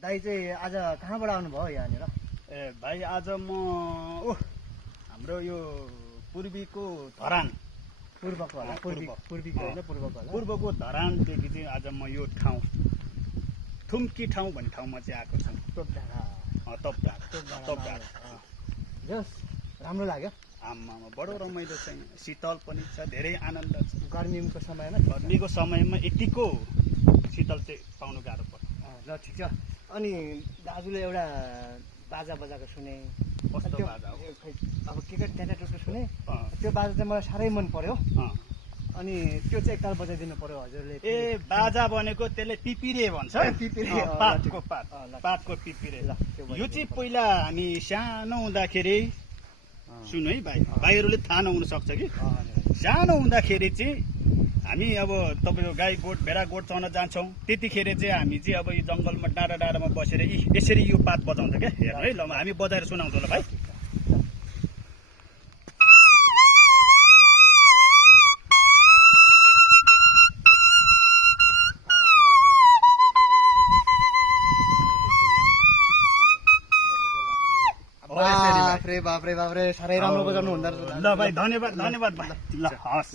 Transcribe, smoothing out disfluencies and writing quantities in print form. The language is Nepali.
दाइ चाहिँ आज कहाँबाट आउनुभयो यहाँनिर? ए भाइ आज म हाम्रो यो पूर्वीको धरान पूर्वको होला, पूर्वीको होइन, पूर्वको होला। पूर्वको धरानदेखि चाहिँ आज म यो ठाउँ थुम्की ठाउँ भन्ने ठाउँमा चाहिँ आएको छु। तोपडाँडा जस राम्रो लाग्यो। आमामा बडो रमाइलो छ, शीतल पनि छ, धेरै आनन्द छ। गर्मीको समयमा गर्मीको समयमा यतिको शीतल चाहिँ पाउनु गाह्रो पर्छ। ल ठिक छ। अनि दाजुले एउटा बाजा बजाएको सुने। कस्तो बाजा हो? अब के ट्याटाटुटु सुने। त्यो बाजा चाहिँ मलाई साह्रै मन पर्यो। अनि त्यो चाहिँ एकताल बजाइदिनु पर्यो हजुरले। ए बाजा भनेको त्यसले पिपिरे भन्छ। पातको पिपिरे। यो चाहिँ पहिला हामी सानो हुँदाखेरि, सुन्नु है भाइ, भाइहरूले थाहा नहुन सक्छ कि सानो हुँदाखेरि चाहिँ हामी अब तपाईँको गाई गोठ भेडा गोठ चढ्न जान्छौँ। त्यतिखेर चाहिँ हामी चाहिँ अब यो जङ्गलमा डाँडा डाँडामा बसेर यसरी यो पात बजाउँछ क्या। हेर्नु है, ल हामी बजाएर सुनाउँछौँ ल भाइ। बाफ्रे बाफ्रे बाफ्रे, साह्रै राम्रो बजाउनु हुँदो रहेछ। ल भाइ, धन्यवाद भाइ। ल हस्।